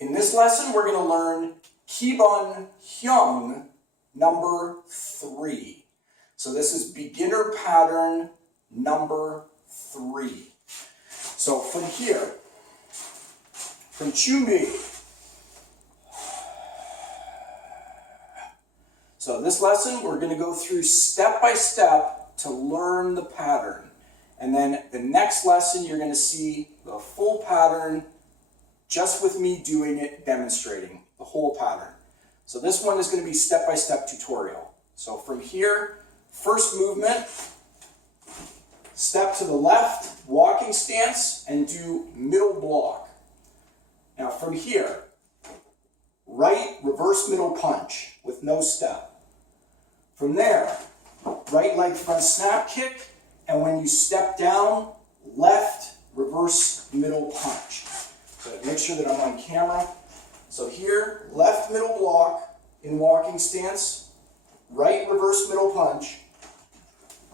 In this lesson, we're going to learn Kibun Hyung number 3. So this is beginner pattern number 3. So from here, from Chumbi. So this lesson, we're going to go through step by step to learn the pattern. And then the next lesson, you're going to see the full pattern just with me doing it, demonstrating the whole pattern. So this one is going to be step-by-step tutorial. So from here, first movement, step to the left, walking stance, and do middle block. Now from here, right reverse middle punch with no step. From there, right leg front snap kick, and when you step down, left reverse middle punch. So make sure that I'm on camera. So here, left middle block in walking stance, right reverse middle punch,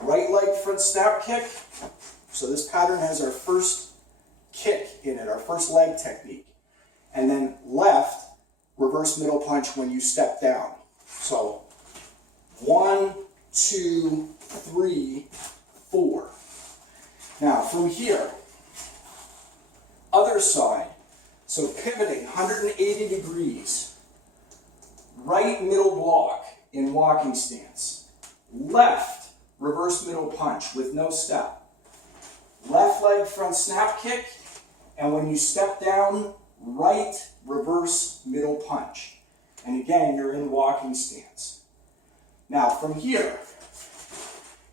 right leg front snap kick. So this pattern has our first kick in it, our first leg technique. And then left reverse middle punch when you step down. So 1, 2, 3, 4. Now from here, other side. So pivoting 180 degrees, right middle block in walking stance, left reverse middle punch with no step, left leg front snap kick, and when you step down, right reverse middle punch. And again, you're in walking stance. Now from here,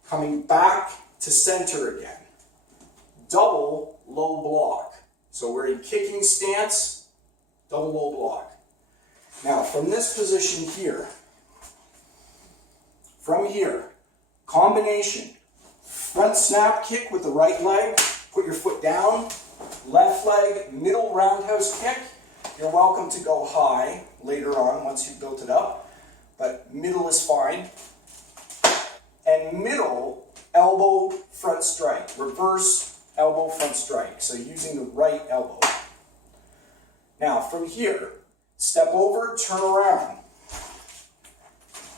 coming back to center again, double low block. So we're in kicking stance, double low block. Now from this position here, from here, combination, front snap kick with the right leg, put your foot down, left leg, middle roundhouse kick. You're welcome to go high later on once you've built it up, but middle is fine. And middle, elbow, front strike, reverse elbow front strike, so using the right elbow. Now from here, step over, turn around.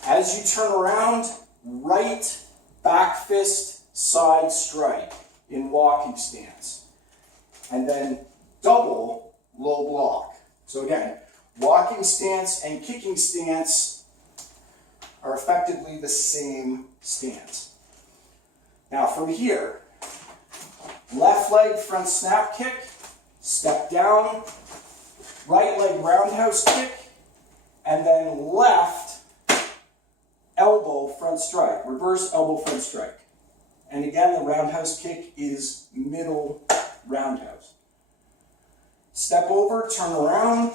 As you turn around, right back fist side strike in walking stance. And then double low block. So again, walking stance and kicking stance are effectively the same stance. Now from here, left leg front snap kick, step down, right leg roundhouse kick, and then left elbow front strike, reverse elbow front strike. And again, the roundhouse kick is middle roundhouse. Step over, turn around,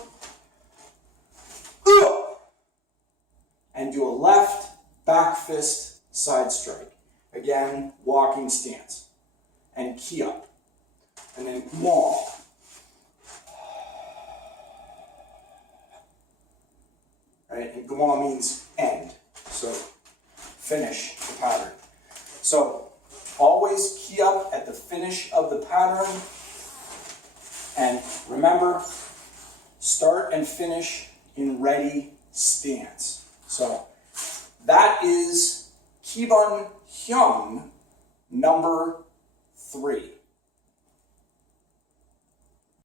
and do a left back fist side strike. Again, walking stance. And key up. And then maul. Right? And gama means end. So finish the pattern. So always key up at the finish of the pattern. And remember, start and finish in ready stance. So that is Kibun Hyung number 3.